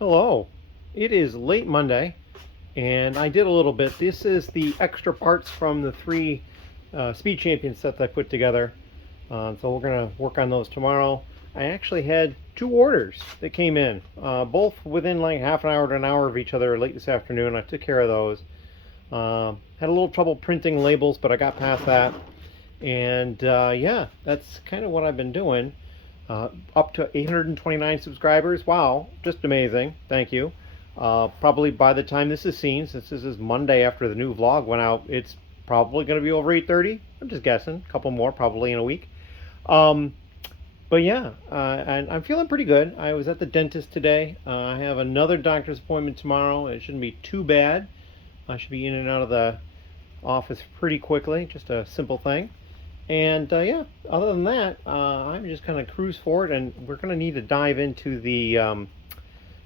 Hello. It is late Monday, and I did a little bit. This is the extra parts from the three Speed Champion sets I put together. So we're going to work on those tomorrow. I actually had two orders that came in, both within like half an hour to an hour of each other late this afternoon. I took care of those. Had a little trouble printing labels, but I got past that. And yeah, that's kind of what I've been doing. Up to 829 subscribers. Wow, just amazing. Thank you. Probably by the time this is seen, since this is Monday after the new vlog went out, it's probably going to be over 830. I'm just guessing. A couple more probably in a week. Um, but yeah, and I'm feeling pretty good. I was at the dentist today. I have another doctor's appointment tomorrow. It shouldn't be too bad. I should be in and out of the office pretty quickly. Just a simple thing. And yeah, other than that, I'm just kind of cruise forward, and we're going to need to dive into the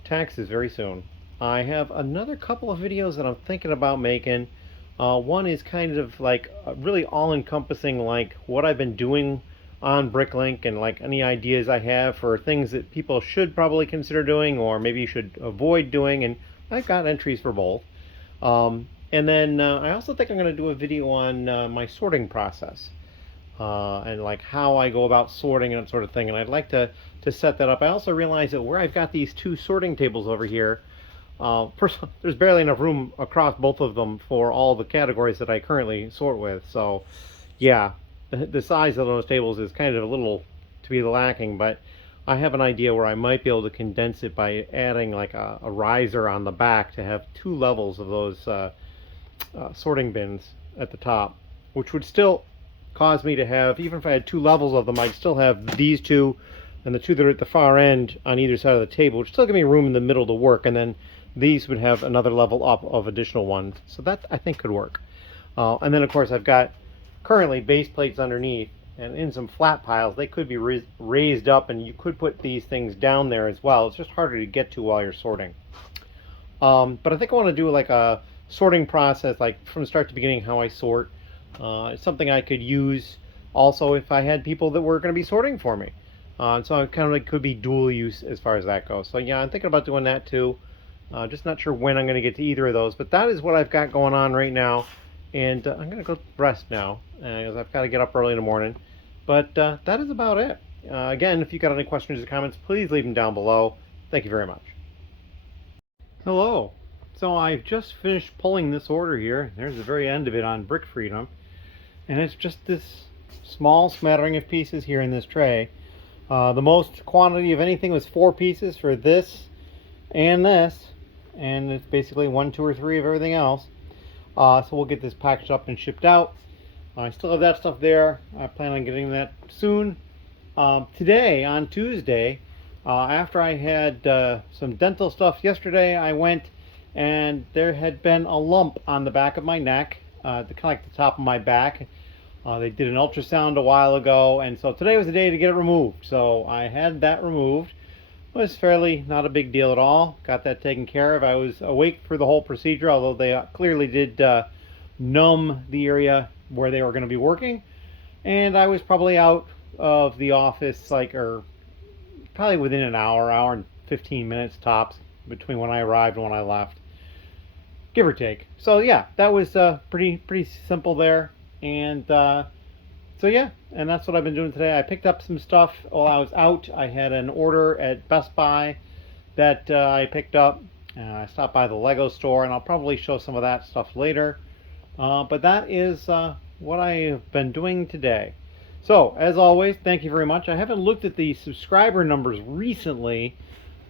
taxes very soon. I have another couple of videos that I'm thinking about making. One is kind of like really all-encompassing, like what I've been doing on Bricklink and like any ideas I have for things that people should probably consider doing or maybe you should avoid doing. And I've got entries for both. And then I also think I'm going to do a video on my sorting process. And like how I go about sorting and that sort of thing. And I'd like to set that up. I also realize that where I've got these two sorting tables over here, first, there's barely enough room across both of them for all the categories that I currently sort with. So yeah, the size of those tables is kind of a little to be lacking, but I have an idea where I might be able to condense it by adding like a riser on the back to have two levels of those sorting bins at the top, which would still cause me to have, even if I had two levels of them, I'd still have these two and the two that are at the far end on either side of the table, which still give me room in the middle to work, and then these would have another level up of additional ones. So that I think could work. And then of course I've got currently base plates underneath, and in some flat piles they could be raised up, and you could put these things down there as well. It's just harder to get to while you're sorting. But I think I want to do like a sorting process, like from start to beginning, how I sort. It's something I could use also if I had people that were going to be sorting for me. So it kind of like could be dual use as far as that goes. So yeah, I'm thinking about doing that too. Just not sure when I'm going to get to either of those, but that is what I've got going on right now. And I'm going to go rest now because I've got to get up early in the morning. But that is about it. Again, if you've got any questions or comments, please leave them down below. Thank you very much. Hello. So I've just finished pulling this order here. There's the very end of it on Brick Freedom. And it's just this small smattering of pieces here in this tray. The most quantity of anything was 4 pieces for this and this, and it's basically 1, 2, or 3 of everything else. So we'll get this packaged up and shipped out. I still have that stuff there. I plan on getting that soon. Today, on Tuesday, after I had some dental stuff yesterday, I went and there had been a lump on the back of my neck, kind of like the top of my back. They did an ultrasound a while ago, and so today was the day to get it removed. So I had that removed. It was fairly not a big deal at all. Got that taken care of. I was awake for the whole procedure, although they clearly did numb the area where they were going to be working. And I was probably out of the office probably within an hour and 15 minutes tops between when I arrived and when I left, give or take. So yeah, that was pretty simple there. And so yeah, and that's what I've been doing today. I picked up some stuff while I was out. I had an order at Best Buy that I picked up. I stopped by the Lego store, and I'll probably show some of that stuff later. But that is what I have been doing today. So as always, thank you very much. I haven't looked at the subscriber numbers recently,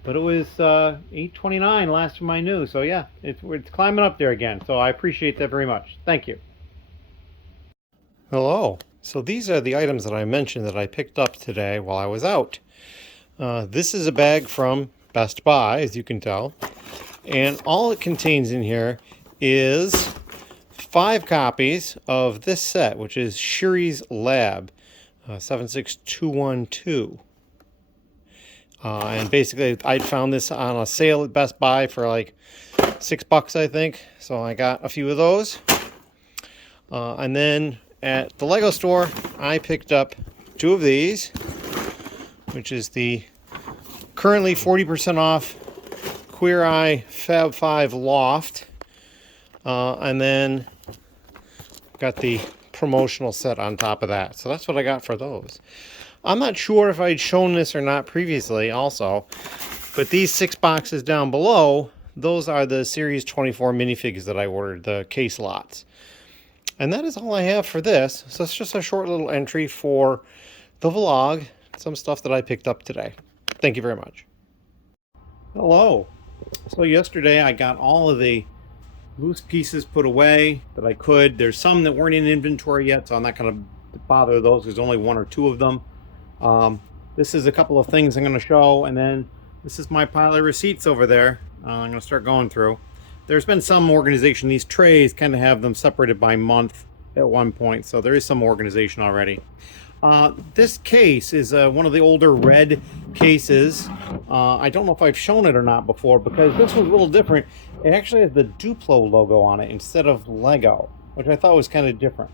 but it was 829 last time I knew. So yeah, it's climbing up there again. So I appreciate that very much. Thank you. Hello. So these are the items that I mentioned that I picked up today while I was out. This is a bag from Best Buy, as you can tell. And all it contains in here is 5 copies of this set, which is Shuri's Lab 76212. And basically, I found this on a sale at Best Buy for like $6, I think. So I got a few of those. And then at the Lego store, I picked up 2 of these, which is the currently 40% off Queer Eye Fab 5 Loft. And then got the promotional set on top of that. So that's what I got for those. I'm not sure if I'd shown this or not previously also, but these 6 boxes down below, those are the Series 24 minifigs that I ordered, the case lots. And that is all I have for this. So it's just a short little entry for the vlog, some stuff that I picked up today. Thank you very much. Hello. So yesterday I got all of the loose pieces put away that I could. There's some that weren't in inventory yet, so I'm not going to bother those. There's only 1 or 2 of them. This is a couple of things I'm going to show, and then this is my pile of receipts over there. I'm going to start going through. There's been some organization. These trays kind of have them separated by month at one point, so there is some organization already. This case is one of the older red cases. I don't know if I've shown it or not before, because this was a little different. It actually has the Duplo logo on it instead of Lego, which I thought was kind of different.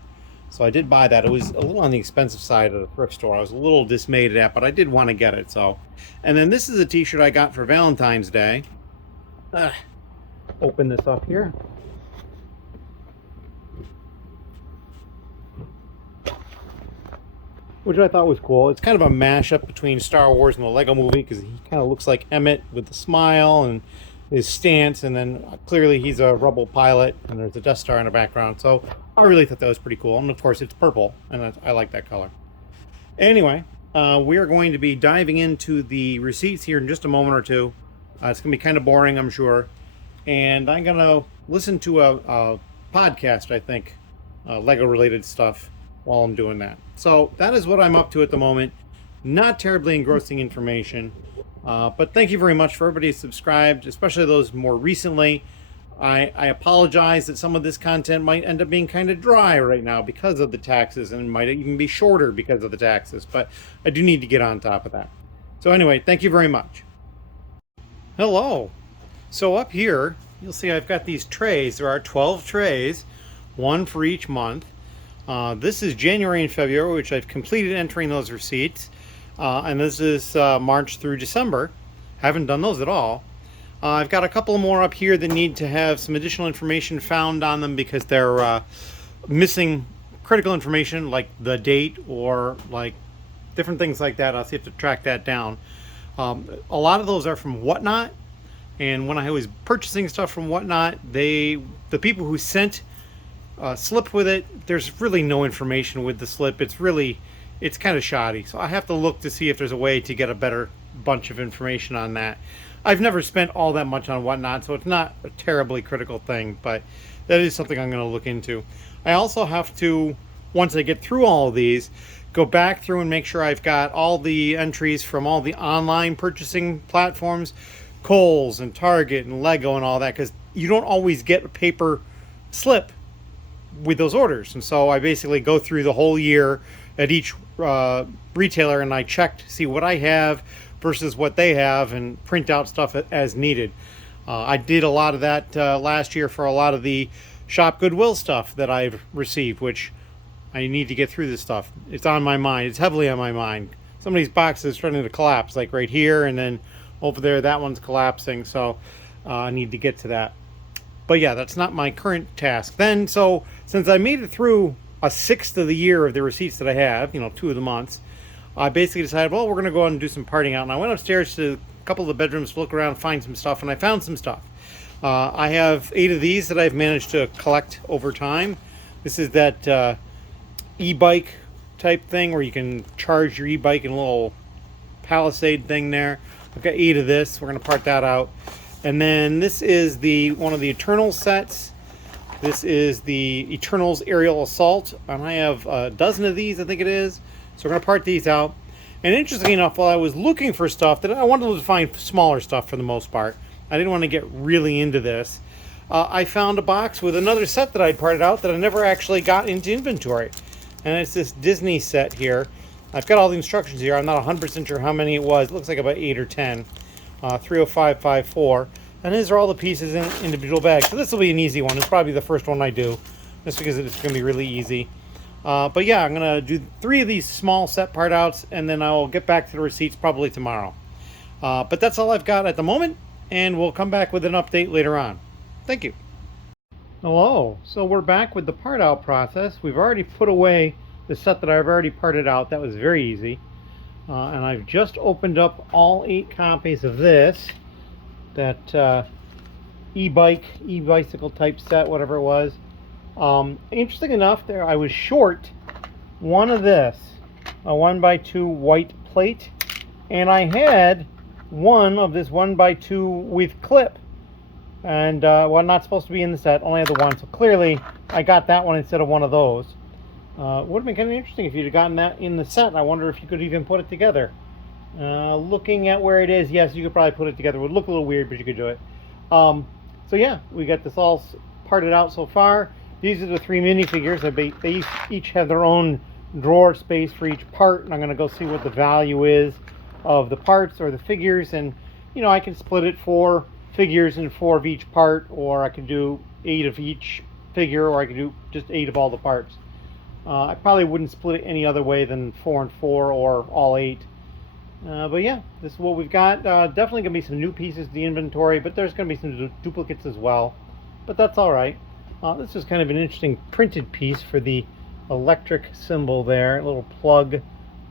So I did buy that. It was a little on the expensive side of the thrift store. I was a little dismayed at that, but I did want to get it. So, and then this is a t-shirt I got for Valentine's Day. Open this up here. Which I thought was cool. It's kind of a mashup between Star Wars and the Lego movie, because he kind of looks like Emmett with the smile and his stance, and then clearly he's a Rebel pilot, and there's a Death Star in the background. So I really thought that was pretty cool. And of course it's purple, and I like that color. Anyway, we are going to be diving into the receipts here in just a moment or two. It's going to be kind of boring, I'm sure. And I'm going to listen to a podcast, I think, Lego-related stuff while I'm doing that. So that is what I'm up to at the moment. Not terribly engrossing information. But thank you very much for everybody who subscribed, especially those more recently. I apologize that some of this content might end up being kind of dry right now because of the taxes, and might even be shorter because of the taxes, but I do need to get on top of that. So anyway, thank you very much. Hello. So up here, you'll see I've got these trays. There are 12 trays, 1 for each month. This is January and February, which I've completed entering those receipts. And this is March through December. Haven't done those at all. I've got a couple more up here that need to have some additional information found on them, because they're missing critical information like the date or like different things like that. I'll see if to track that down. A lot of those are from Whatnot, and when I was purchasing stuff from Whatnot, the people who sent slip with it, there's really no information with the slip. It's kind of shoddy, so I have to look to see if there's a way to get a better bunch of information on that. I've never spent all that much on Whatnot, so it's not a terribly critical thing, but that is something I'm going to look into. I also have to, once I get through all of these, go back through and make sure I've got all the entries from all the online purchasing platforms, Kohl's and Target and Lego and all that, because you don't always get a paper slip with those orders. And so I basically go through the whole year at each retailer, and I check to see what I have versus what they have, and print out stuff as needed. I did a lot of that last year for a lot of the Shop Goodwill stuff that I've received, which I need to get through this stuff. It's on my mind. It's heavily on my mind. Some of these boxes are starting to collapse, like right here, and then over there that one's collapsing, so I need to get to that. But yeah, that's not my current task. Then, so since I made it through a 1/6 of the year of the receipts that I have, 2 of the months, I basically decided, well, we're going to go out and do some parting out. And I went upstairs to a couple of the bedrooms to look around, find some stuff, and I found some stuff. I have 8 of these that I've managed to collect over time. This is that e-bike type thing where you can charge your e-bike in a little Palisade thing there. I've got 8 of this. We're going to part that out. And then this is one of the Eternals sets. This is the Eternals Aerial Assault, and I have a dozen of these, I think it is. So we're going to part these out. And interestingly enough, while I was looking for stuff, that I wanted to find smaller stuff for the most part. I didn't want to get really into this. I found a box with another set that I parted out that I never actually got into inventory. And it's this Disney set here. I've got all the instructions here. I'm not 100% sure how many it was. It looks like about 8 or 10. 30554. And these are all the pieces in individual bags. So this will be an easy one. It's probably the first one I do, just because it's going to be really easy. But yeah, I'm going to do 3 of these small set part outs, and then I'll get back to the receipts probably tomorrow. But that's all I've got at the moment. and we'll come back with an update later on. Thank you. Hello. So we're back with the part out process. We've already put away the set that I've already parted out. That was very easy. And I've just opened up all 8 copies of this, that e-bicycle type set, whatever it was. Interesting enough, there I was short one of this, a 1x2 white plate, and I had one of this 1x2 with clip. And well, not supposed to be in the set, only had the one, so clearly I got that one instead of one of those. Would have been kind of interesting if you'd have gotten that in the set. I wonder if you could even put it together. Looking at where it is, yes, you could probably put it together. It would look a little weird, but you could do it. So yeah, we got this all parted out so far. These are the 3 minifigures. They each have their own drawer space for each part, and I'm going to go see what the value is of the parts or the figures. And you know, I can split it 4 figures and 4 of each part, or I could do 8 of each figure, or I could do just 8 of all the parts. I probably wouldn't split it any other way than 4 and 4 or all 8. But yeah, this is what we've got. Definitely going to be some new pieces to the inventory, but there's going to be some duplicates as well. But that's all right. This is kind of an interesting printed piece for the electric symbol there. A little plug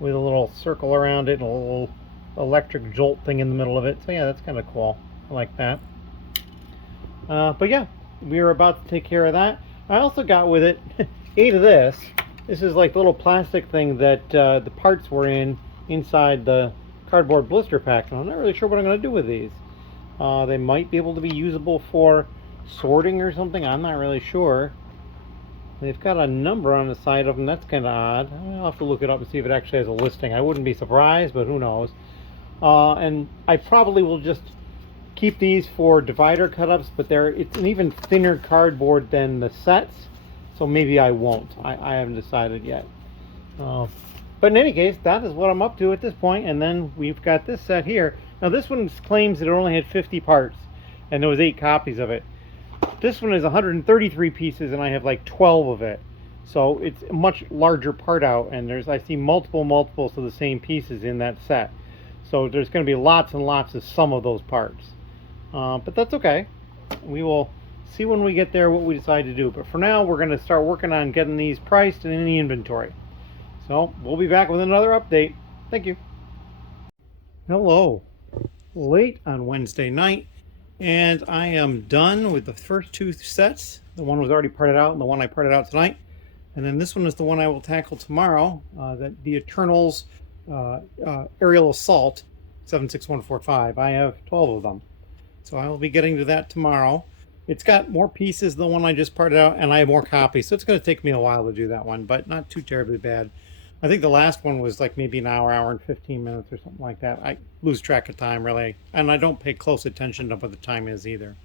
with a little circle around it and a little electric jolt thing in the middle of it. So yeah, that's kind of cool. I like that. But yeah, we are about to take care of that. I also got with it 8 of this. This is like the little plastic thing that the parts were inside the cardboard blister pack. And I'm not really sure what I'm going to do with these. They might be able to be usable for sorting or something. I'm not really sure. They've got a number on the side of them. That's kind of odd. I'll have to look it up and see if it actually has a listing. I wouldn't be surprised, but who knows. And I probably will just keep these for divider cut-ups, but it's an even thinner cardboard than the sets, so maybe I won't. I haven't decided yet. But in any case, that is what I'm up to at this point. And then we've got this set here. Now this one claims that it only had 50 parts, and there was 8 copies of it. This one is 133 pieces, and I have like 12 of it. So it's a much larger part out, and I see multiples of the same pieces in that set. So there's going to be lots and lots of some of those parts. But that's okay. We will see when we get there what we decide to do. But for now, we're going to start working on getting these priced and in the inventory. So we'll be back with another update. Thank you. Hello. Late on Wednesday night, and I am done with the first 2 sets. The one was already parted out, and the one I parted out tonight. And then this one is the one I will tackle tomorrow, the Eternals Aerial Assault 76145. I have 12 of them. So I will be getting to that tomorrow. It's got more pieces than the one I just parted out, and I have more copies, so it's going to take me a while to do that one, but not too terribly bad. I think the last one was like maybe an hour and 15 minutes or something like that. I lose track of time, really, and I don't pay close attention to what the time is either.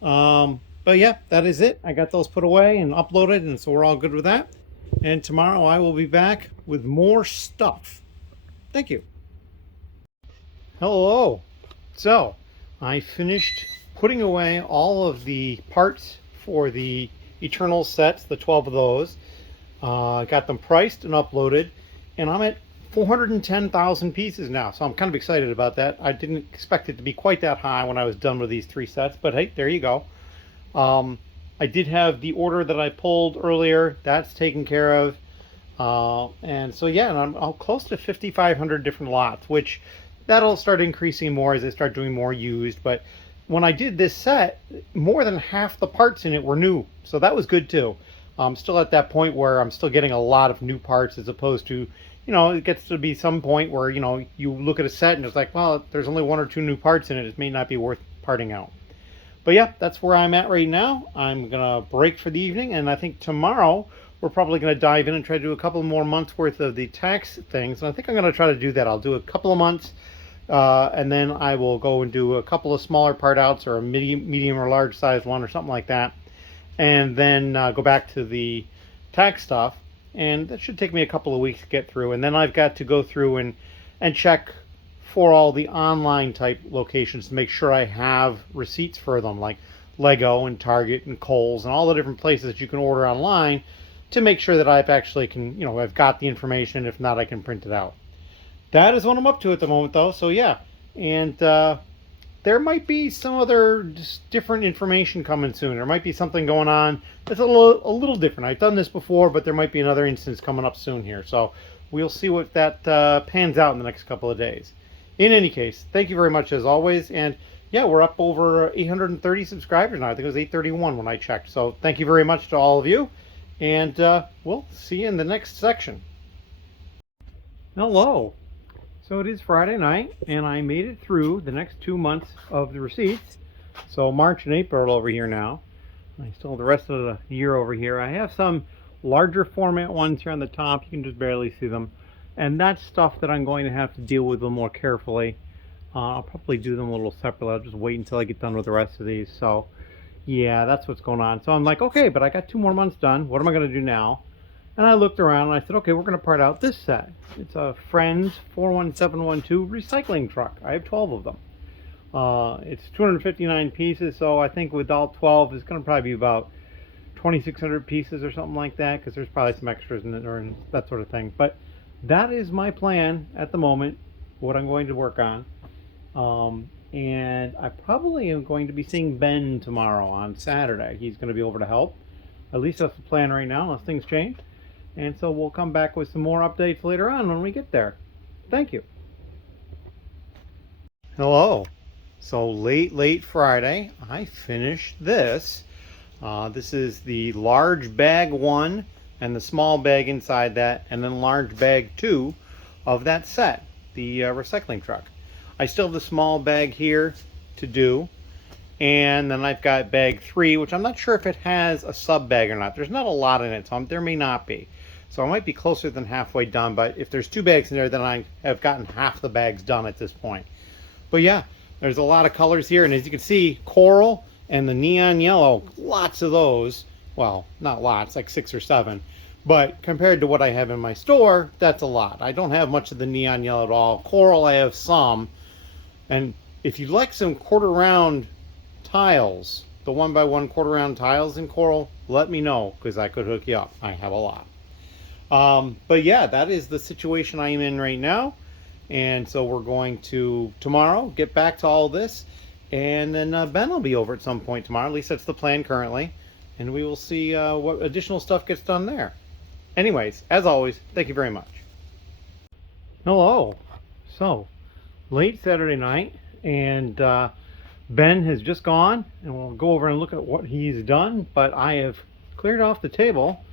But yeah, that is it. I got those put away and uploaded, and so we're all good with that. And tomorrow I will be back with more stuff. Thank you. Hello. So I finished putting away all of the parts for the Eternal sets, the 12 of those. Got them priced and uploaded, and I'm at 410,000 pieces now, so I'm kind of excited about that. I didn't expect it to be quite that high when I was done with these 3 sets, but hey, there you go. I did have the order that I pulled earlier. That's taken care of. And so yeah, and I'm close to 5,500 different lots, which that'll start increasing more as I start doing more used. But when I did this set, more than half the parts in it were new, so that was good too. I'm still at that point where I'm still getting a lot of new parts, as opposed to, you know, it gets to be some point where, you know, you look at a set and it's like, well, there's only 1 or 2 new parts in it. It may not be worth parting out. But yeah, that's where I'm at right now. I'm going to break for the evening, and I think tomorrow we're probably going to dive in and try to do a couple more months worth of the tax things. And I think I'm going to try to do that. I'll do a couple of months, and then I will go and do a couple of smaller part outs, or a medium or large size one or something like that. And then go back to the tax stuff. And that should take me a couple of weeks to get through. And then I've got to go through and check for all the online type locations to make sure I have receipts for them, like Lego and Target and Kohl's and all the different places that you can order online, to make sure that I've actually I've got the information. If not, I can print it out. That is what I'm up to at the moment, though. So yeah, and there might be some other just different information coming soon. There might be something going on that's a little different. I've done this before, but there might be another instance coming up soon here. So we'll see what that pans out in the next couple of days. In any case, thank you very much as always. And yeah, we're up over 830 subscribers now. I think it was 831 when I checked. So thank you very much to all of you. And we'll see you in the next section. Hello. So it is Friday night, and I made it through the next 2 months of the receipts. So March and April over here now. I still have the rest of the year over here. I have some larger format ones here on the top. You can just barely see them. And that's stuff that I'm going to have to deal with a little more carefully. I'll probably do them a little separately. I'll just wait until I get done with the rest of these. So yeah, that's what's going on. So I'm like, okay, but I got 2 more months done. What am I going to do now? And I looked around and I said, okay, we're going to part out this set. It's a Friends 41712 recycling truck. I have 12 of them. It's 259 pieces, so I think with all 12, it's going to probably be about 2,600 pieces or something like that, because there's probably some extras in it or that sort of thing. But that is my plan at the moment, what I'm going to work on. And I probably am going to be seeing Ben tomorrow on Saturday. He's going to be over to help. At least that's the plan right now, unless things change. And so we'll come back with some more updates later on when we get there. Thank you. Hello. So late Friday, I finished this. This is the large bag 1 and the small bag inside that, and then large bag 2 of that set, the recycling truck. I still have the small bag here to do. And then I've got bag 3, which I'm not sure if it has a sub bag or not. There's not a lot in it, so there may not be. So I might be closer than halfway done, but if there's 2 bags in there, then I have gotten half the bags done at this point. But yeah, there's a lot of colors here, and as you can see, coral and the neon yellow, lots of those. Well, not lots, like 6 or 7. But compared to what I have in my store, that's a lot. I don't have much of the neon yellow at all. Coral, I have some. And if you'd like some quarter round tiles, the 1x1 quarter round tiles in coral, let me know, because I could hook you up. I have a lot. But yeah, that is the situation I am in right now. And so we're going to tomorrow get back to all this, and then Ben will be over at some point tomorrow. At least that's the plan currently, and we will see what additional stuff gets done there. Anyways, as always, thank you very much. Hello. So late Saturday night, and Ben has just gone, and we'll go over and look at what he's done. But I have cleared off the table.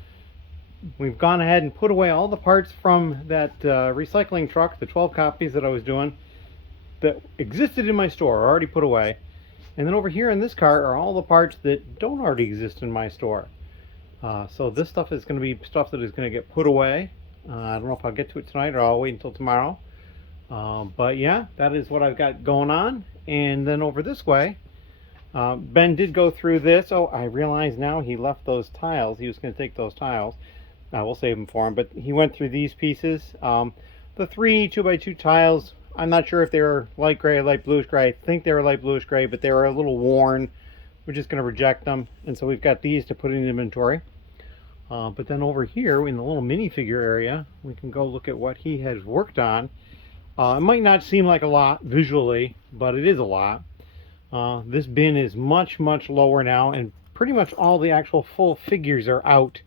We've gone ahead and put away all the parts from that recycling truck, the 12 copies that I was doing that existed in my store, are already put away. And then over here in this cart are all the parts that don't already exist in my store. So this stuff is going to be stuff that is going to get put away. I don't know if I'll get to it tonight or I'll wait until tomorrow. But yeah, that is what I've got going on. And then over this way, Ben did go through this. Oh, I realize now he left those tiles. He was going to take those tiles. We'll save them for him. But he went through these pieces. The 3 2x2 tiles, I'm not sure if they were light gray or light bluish gray. I think they were light bluish gray, but they were a little worn. We're just going to reject them. And so we've got these to put in inventory. But then over here in the little minifigure area, we can go look at what he has worked on. It might not seem like a lot visually, but it is a lot. This bin is much lower now, and pretty much all the actual full figures are out.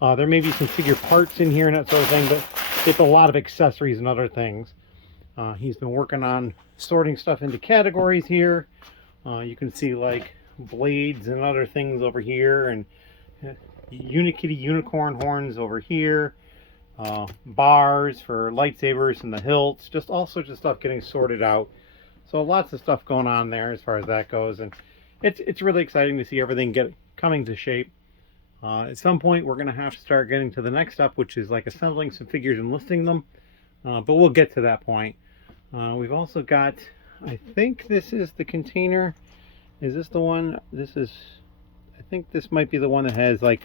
There may be some figure parts in here and that sort of thing, but it's a lot of accessories and other things. He's been working on sorting stuff into categories here. You can see like blades and other things over here, and Unikitty unicorn horns over here. Bars for lightsabers and the hilts, just all sorts of stuff getting sorted out. So lots of stuff going on there as far as that goes, and it's really exciting to see everything coming to shape. At some point we're going to have to start getting to the next step, which is like assembling some figures and listing them, but we'll get to that point. We've also got, I think this is the container. Is this the one? I think this might be the one that has like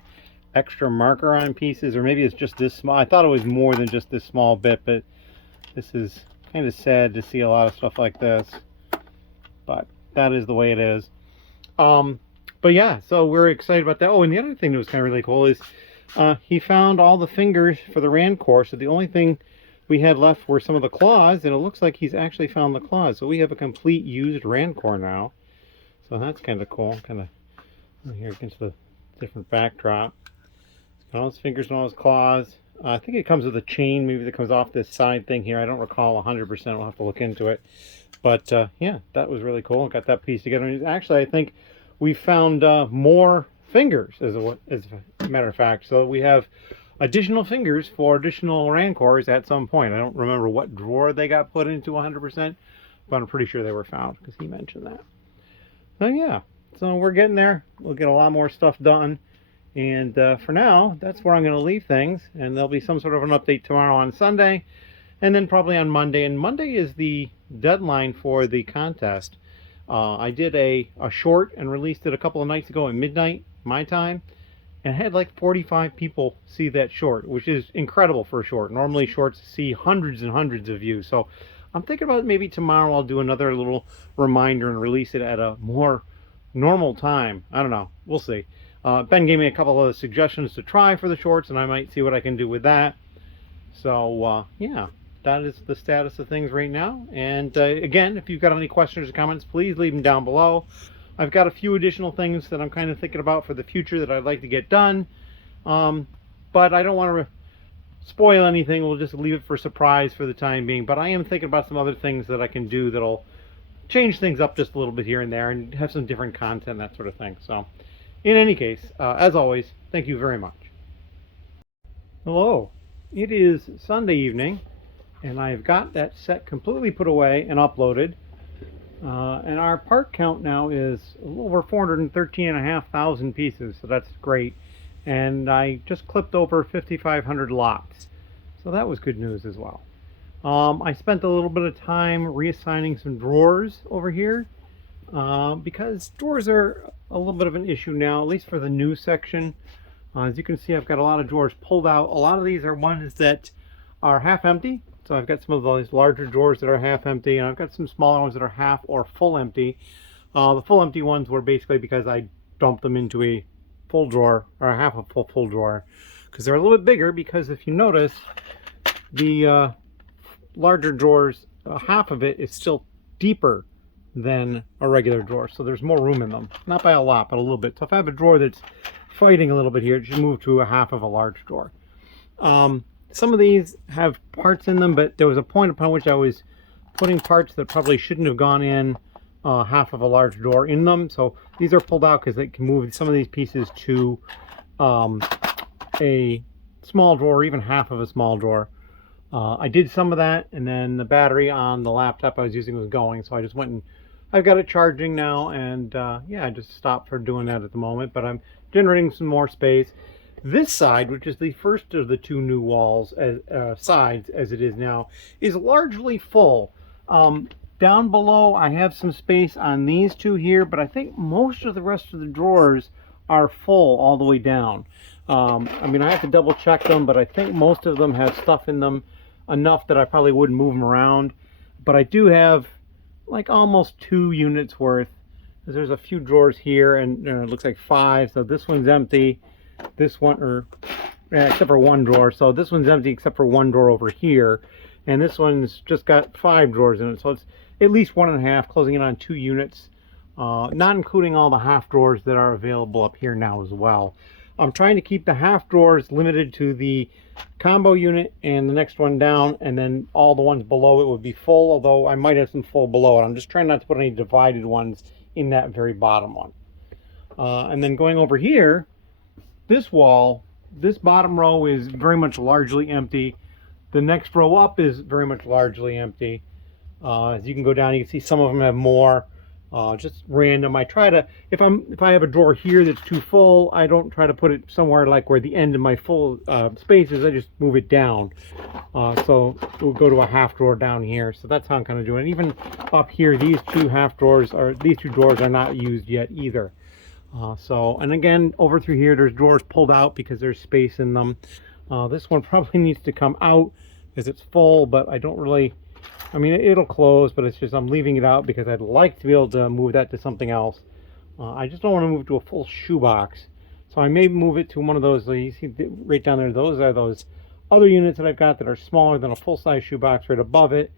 extra marker on pieces, or maybe it's just this small. I thought it was more than just this small bit, but this is kind of sad to see a lot of stuff like this, but that is the way it is. But yeah, so we're excited about that. Oh, and the other thing that was kind of really cool is he found all the fingers for the Rancor. So the only thing we had left were some of the claws, and it looks like he's actually found the claws. So we have a complete used Rancor now. So that's kind of cool. Kind of here against the different backdrop. He's got all his fingers and all his claws. I think it comes with a chain, maybe that comes off this side thing here. I don't recall 100%. We'll have to look into it. But yeah, that was really cool. Got that piece together. And actually, I think we found more fingers, as a matter of fact. So we have additional fingers for additional Rancors at some point. I don't remember what drawer they got put into 100%, but I'm pretty sure they were found because he mentioned that. So yeah, so we're getting there. We'll get a lot more stuff done. And for now, that's where I'm going to leave things. And there'll be some sort of an update tomorrow on Sunday. And then probably on Monday. And Monday is the deadline for the contest. I did a short and released it a couple of nights ago at midnight, my time. And had like 45 people see that short, which is incredible for a short. Normally shorts see hundreds and hundreds of views. So I'm thinking about maybe tomorrow I'll do another little reminder and release it at a more normal time. I don't know. We'll see. Ben gave me a couple of suggestions to try for the shorts, and I might see what I can do with that. So, yeah, that is the status of things right now. And again, if you've got any questions or comments, please leave them down below. I've got a few additional things that I'm kind of thinking about for the future that I'd like to get done. But I don't want to spoil anything. We'll just leave it for surprise for the time being. But I am thinking about some other things that I can do that'll change things up just a little bit here and there and have some different content, that sort of thing. So, in any case, as always, thank you very much. Hello. It is Sunday evening, and I've got that set completely put away and uploaded. And our part count now is a little over 413,500 pieces, so that's great. And I just clipped over 5,500 lots, so that was good news as well. I spent a little bit of time reassigning some drawers over here because drawers are a little bit of an issue now, at least for the new section. As you can see, I've got a lot of drawers pulled out. A lot of these are ones that are half empty. So I've got some of those larger drawers that are half empty, and I've got some smaller ones that are half or full empty. The full empty ones were basically because I dumped them into a full drawer, or a half a full drawer, because they're a little bit bigger. Because if you notice, the larger drawers, half of it is still deeper than a regular drawer, so there's more room in them. Not by a lot, but a little bit. So if I have a drawer that's fighting a little bit here, it should move to a half of a large drawer. Some of these have parts in them, but there was a point upon which I was putting parts that probably shouldn't have gone in half of a large drawer in them. So these are pulled out because they can move some of these pieces to a small drawer, or even half of a small drawer. I did some of that, and then the battery on the laptop I was using was going, so I just went and I've got it charging now, and yeah, I just stopped for doing that at the moment, but I'm generating some more space. This side, which is the first of the two new walls, sides as it is now, is largely full. Down below, I have some space on these two here, but I think most of the rest of the drawers are full all the way down. I mean, I have to double check them, but I think most of them have stuff in them enough that I probably wouldn't move them around. But I do have like almost 2 units worth. There's a few drawers here, and it looks like 5. So this one's empty. This one, except for one drawer. So this one's empty except for one drawer over here. And this one's just got 5 drawers in it. So it's at least 1.5, closing in on 2 units. Not including all the half drawers that are available up here now as well. I'm trying to keep the half drawers limited to the combo unit and the next one down, and then all the ones below it would be full, although I might have some full below it. I'm just trying not to put any divided ones in that very bottom one. And then going over here, this wall, this bottom row is very much largely empty. The next row up is very much largely empty. As you can go down, you can see some of them have more. Just random. I try to, if I have a drawer here that's too full, I don't try to put it somewhere like where the end of my full space is. I just move it down. So we'll go to a half drawer down here. So that's how I'm kind of doing it. Even up here, these two drawers are not used yet either. And again, over through here, there's drawers pulled out because there's space in them. This one probably needs to come out because it's full, but I don't really, I mean, it'll close, but it's just I'm leaving it out because I'd like to be able to move that to something else. I just don't want to move it to a full shoebox. So I may move it to one of those, you see right down there, those are those other units that I've got that are smaller than a full-size shoebox right above it,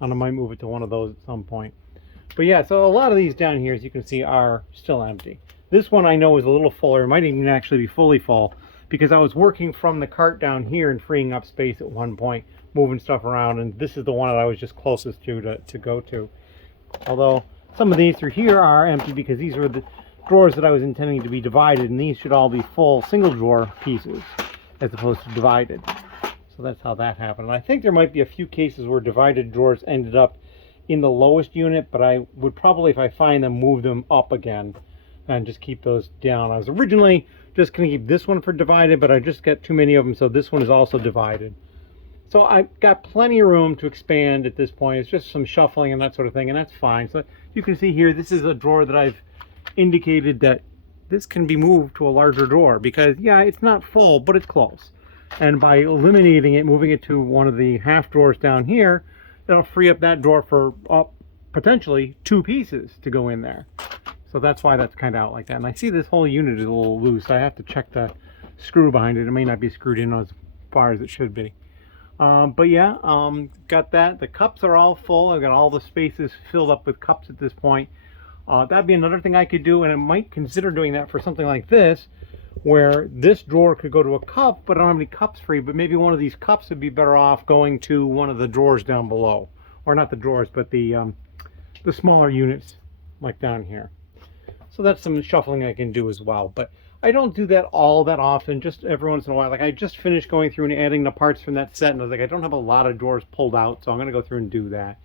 and I might move it to one of those at some point. But yeah, so a lot of these down here, as you can see, are still empty. This one I know is a little fuller. It might even actually be fully full because I was working from the cart down here and freeing up space at one point, moving stuff around, and this is the one that I was just closest to go to. Although some of these through here are empty because these were the drawers that I was intending to be divided, and these should all be full single drawer pieces as opposed to divided. So that's how that happened. And I think there might be a few cases where divided drawers ended up in the lowest unit, but I would probably, if I find them, move them up again and just keep those down. I was originally just going to keep this one for divided, but I just got too many of them, so this one is also divided. So I've got plenty of room to expand at this point. It's just some shuffling and that sort of thing, and that's fine. So you can see here, this is a drawer that I've indicated that this can be moved to a larger drawer because, yeah, it's not full, but it's close. And by eliminating it, moving it to one of the half drawers down here, it'll free up that drawer for potentially 2 pieces to go in there. So that's why that's kind of out like that. And I see this whole unit is a little loose. I have to check the screw behind it. It may not be screwed in as far as it should be. But yeah, got that. The cups are all full. I've got all the spaces filled up with cups at this point. That'd be another thing I could do, and I might consider doing that for something like this, where this drawer could go to a cup, but I don't have any cups free, but maybe one of these cups would be better off going to one of the drawers down below. Or not the drawers, but the smaller units, like down here. So that's some shuffling I can do as well. But I don't do that all that often, just every once in a while. Like I just finished going through and adding the parts from that set, and I was like, I don't have a lot of drawers pulled out, so I'm going to go through and do that.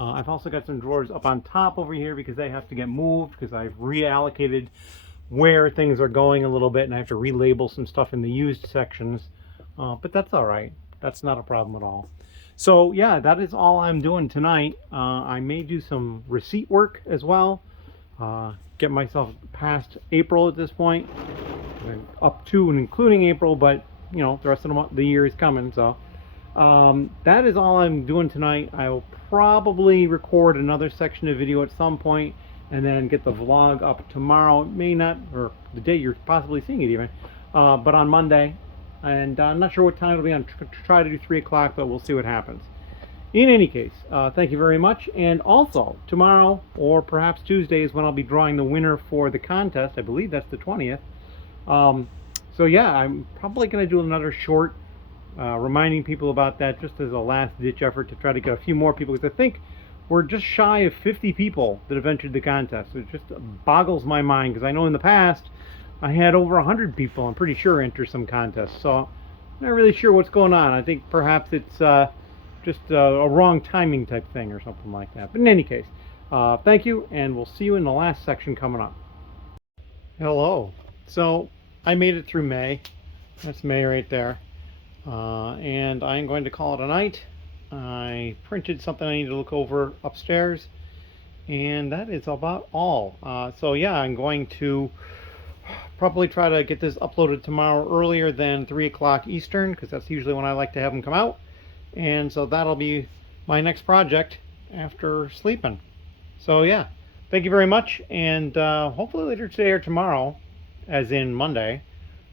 I've also got some drawers up on top over here because they have to get moved because I've reallocated where things are going a little bit, and I have to relabel some stuff in the used sections. But that's all right. That's not a problem at all. So yeah, that is all I'm doing tonight. I may do some receipt work as well. Get myself past April at this point, and up to and including April, but you know, the rest of the year is coming. So that is all I'm doing tonight. I will probably record another section of video at some point and then get the vlog up tomorrow. It may not, or the day you're possibly seeing it even, but on Monday. And I'm not sure what time it'll be on. Try to do 3 o'clock, but we'll see what happens. In any case, thank you very much. And also, tomorrow, or perhaps Tuesday, is when I'll be drawing the winner for the contest. I believe that's the 20th. So yeah, I'm probably going to do another short reminding people about that, just as a last-ditch effort to try to get a few more people, because I think we're just shy of 50 people that have entered the contest. It just boggles my mind, because I know in the past I had over 100 people, I'm pretty sure, enter some contests. So I'm not really sure what's going on. I think perhaps it's just a wrong timing type thing or something like that. But in any case, thank you, and we'll see you in the last section coming up. Hello. So I made it through May. That's May right there. And I'm going to call it a night. I printed something I need to look over upstairs, and that is about all. So yeah, I'm going to probably try to get this uploaded tomorrow earlier than 3 o'clock Eastern, because that's usually when I like to have them come out. And so that'll be my next project after sleeping. So yeah, thank you very much, and hopefully later today or tomorrow, as in Monday,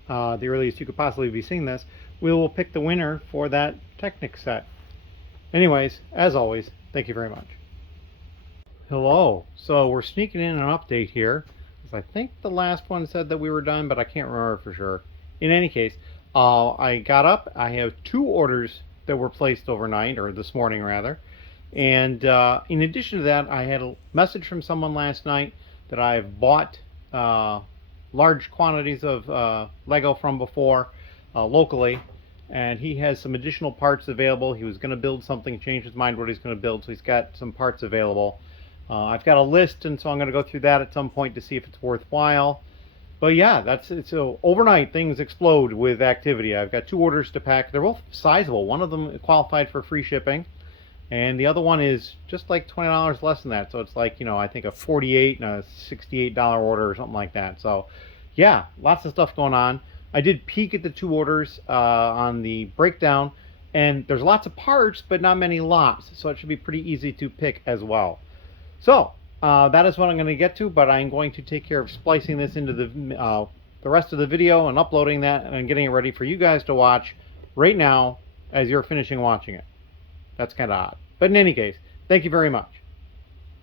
the earliest you could possibly be seeing this, we will pick the winner for that Technic set. Anyways, as always, thank you very much. Hello. So we're sneaking in an update here, because I think the last one said that we were done, but I can't remember for sure. In any case, I got up. I have 2 orders that were placed overnight, or this morning rather. And in addition to that, I had a message from someone last night that I've bought large quantities of Lego from before locally, and he has some additional parts available. He was going to build something, changed his mind what he's going to build, so he's got some parts available. I've got a list, and so I'm going to go through that at some point to see if it's worthwhile. But yeah, so overnight things explode with activity. I've got 2 orders to pack. They're both sizable. One of them qualified for free shipping, and the other one is just like $20 less than that. So it's like, you know, I think a $48 and a $68 order or something like that. So yeah, lots of stuff going on. I did peek at the 2 orders on the breakdown, and there's lots of parts, but not many lots. So it should be pretty easy to pick as well. So that is what I'm going to get to, but I'm going to take care of splicing this into the rest of the video and uploading that and getting it ready for you guys to watch right now as you're finishing watching it. That's kind of odd. But in any case, thank you very much.